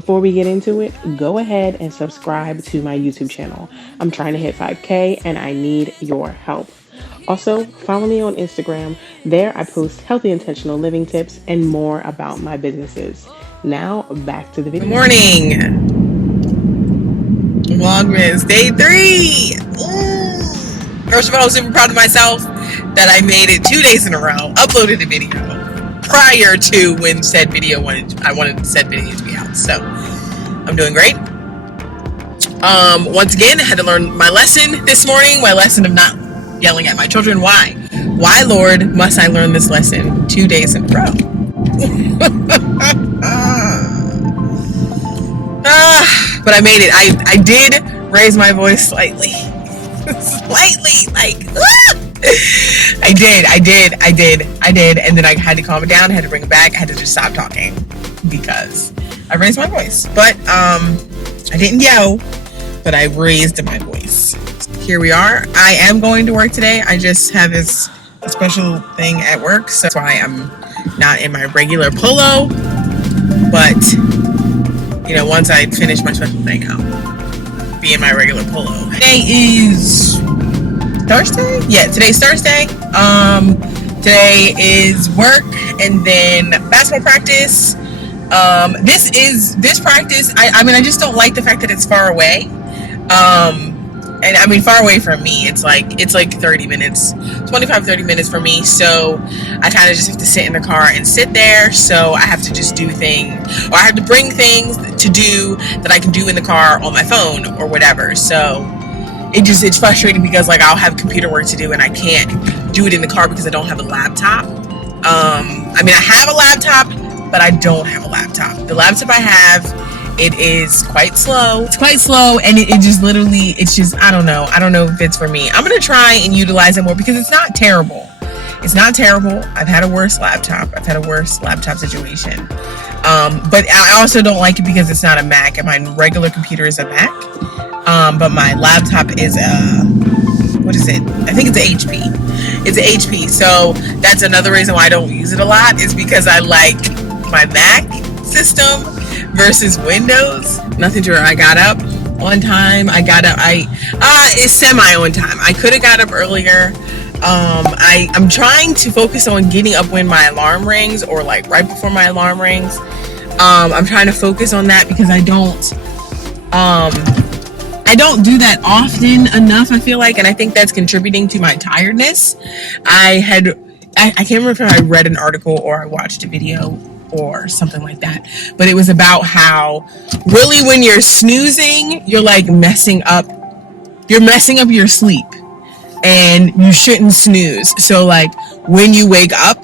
before we get into it, go ahead and subscribe to my YouTube channel. I'm trying to hit 5K and I need your help. Also, follow me on Instagram. There I post healthy, intentional living tips and more about my businesses. Now, back to the video. Good morning. Vlogmas day 3. Ooh. First of all, I'm super proud of myself that I made it 2 days in a row, uploaded a video prior to when said video I wanted said video to be out. So I'm doing great. Once again, I had to learn my lesson this morning, my lesson of not yelling at my children. Why, Lord, must I learn this lesson 2 days in a row? But I made it. I did raise my voice slightly. Like, I did. And then I had to calm it down. I had to bring it back. I had to just stop talking because I raised my voice. But I didn't yell, but I raised my voice. Here we are. I am going to work today. I just have a special thing at work, so that's why I'm not in my regular polo. But you know, once I finish my special thing, I'll be in my regular polo. Today is Thursday? Yeah, today's Thursday. Today is work and then basketball practice. This practice, I mean, I just don't like the fact that it's far away. And I mean, far away from me, it's like 30 minutes, 25-30 minutes for me. So I kind of just have to sit in the car and sit there. So I have to just do things, or I have to bring things to do that I can do in the car on my phone or whatever. So it's frustrating because like I'll have computer work to do and I can't do it in the car because I don't have a laptop. I mean, I have a laptop, but I don't have a laptop. The laptop I have, it is quite slow. It's quite slow, and it just literally, it's just, I don't know if it's for me. I'm gonna try and utilize it more because it's not terrible. It's not terrible. I've had a worse laptop. I've had a worse laptop situation. But I also don't like it because it's not a Mac, and my regular computer is a Mac. But my laptop is what is it? I think it's an HP. It's an HP. So that's another reason why I don't use it a lot, is because I like my Mac system versus Windows. Nothing to where I got up on time. It's semi on time. I could have got up earlier. I'm trying to focus on getting up when my alarm rings, or like right before my alarm rings. I'm trying to focus on that because I don't do that often enough, I feel like, and I think that's contributing to my tiredness. I can't remember if I read an article or I watched a video or something like that, but it was about how really when you're snoozing, you're like messing up your sleep, and you shouldn't snooze. So like when you wake up,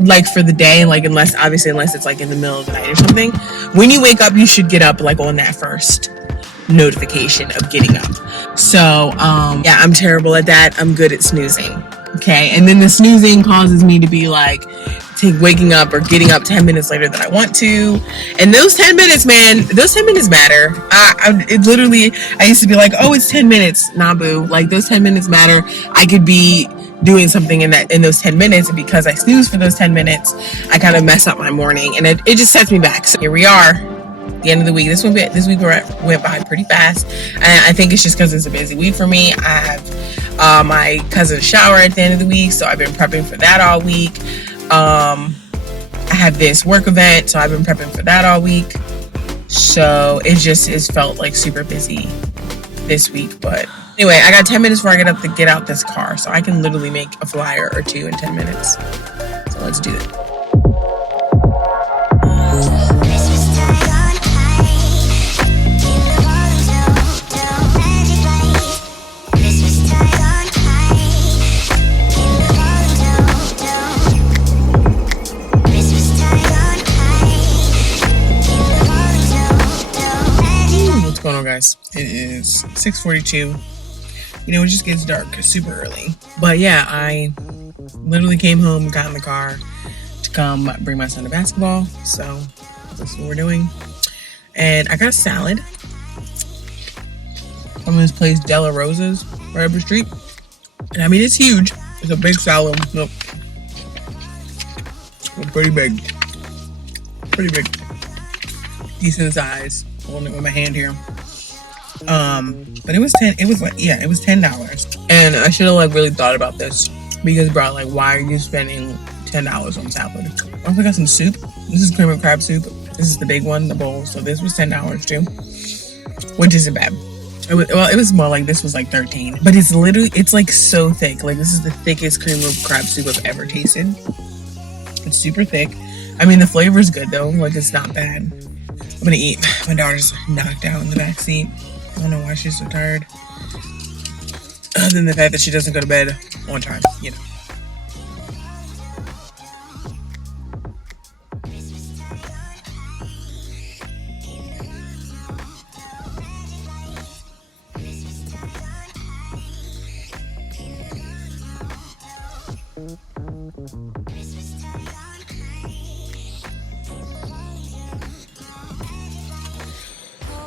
like for the day, and like unless it's like in the middle of the night or something, when you wake up, you should get up like on that first notification of getting up. So yeah, I'm terrible at that. I'm good at snoozing. Okay, and then the snoozing causes me to be like waking up or getting up 10 minutes later than I want to. And those 10 minutes, man, those 10 minutes matter. I used to be like, oh, it's 10 minutes. Nah, boo. Like, those 10 minutes matter. I could be doing something in those 10 minutes, and because I snooze for those 10 minutes, I kind of mess up my morning, and it just sets me back. So here we are, the end of the week. This week went by pretty fast, and I think it's just because it's a busy week for me. I have my cousin's shower at the end of the week, so I've been prepping for that all week. I have this work event, so I've been prepping for that all week. So it's felt like super busy this week. But anyway, I got 10 minutes before I get out this car, so I can literally make a flyer or two in 10 minutes. So let's do it. Guys, it is 6:42. You know, it just gets dark super early. But yeah, I literally came home, got in the car to come bring my son to basketball. So that's what we're doing. And I got a salad from this place, Della Rosa's, right up the street. And I mean, it's huge. It's a big salad. Look, pretty big. decent size. Holding it with my hand here. But it was $10. And I should have like really thought about this because, bro, like, why are you spending $10 on salad? I also got some soup. This is cream and crab soup. This is the big one, the bowl. So this was $10 too, which isn't bad. It was more like this was like $13, but it's like so thick. Like, this is the thickest cream of crab soup I've ever tasted. It's super thick. I mean, the flavor is good though. Like, it's not bad. I'm gonna eat. My daughter's knocked out in the back seat. I don't know why she's so tired. Other than the fact that she doesn't go to bed on time, you know.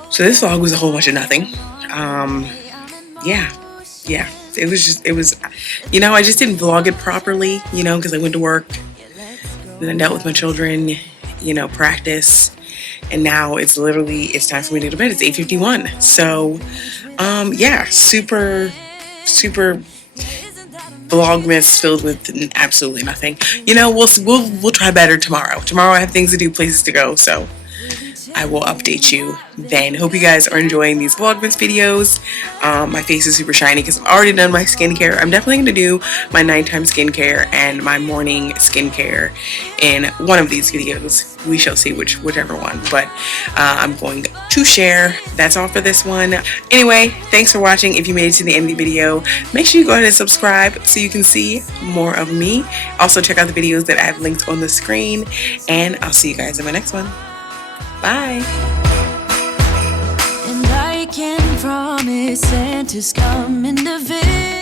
So this vlog was a whole bunch of nothing. Yeah. It was, you know, I just didn't vlog it properly, you know, because I went to work, then I dealt with my children, you know, practice, and now it's time for me to go to bed. It's 8:51. So, yeah, super Vlogmas filled with absolutely nothing. You know, we'll try better tomorrow. Tomorrow I have things to do, places to go, so I will update you then. Hope you guys are enjoying these Vlogmas videos. My face is super shiny because I've already done my skincare. I'm definitely going to do my nighttime skincare and my morning skincare in one of these videos. We shall see whichever one, but I'm going to share. That's all for this one. Anyway, thanks for watching. If you made it to the end of the video, make sure you go ahead and subscribe so you can see more of me. Also, check out the videos that I have linked on the screen, and I'll see you guys in my next one. Bye. And I can promise Santa's coming to visit.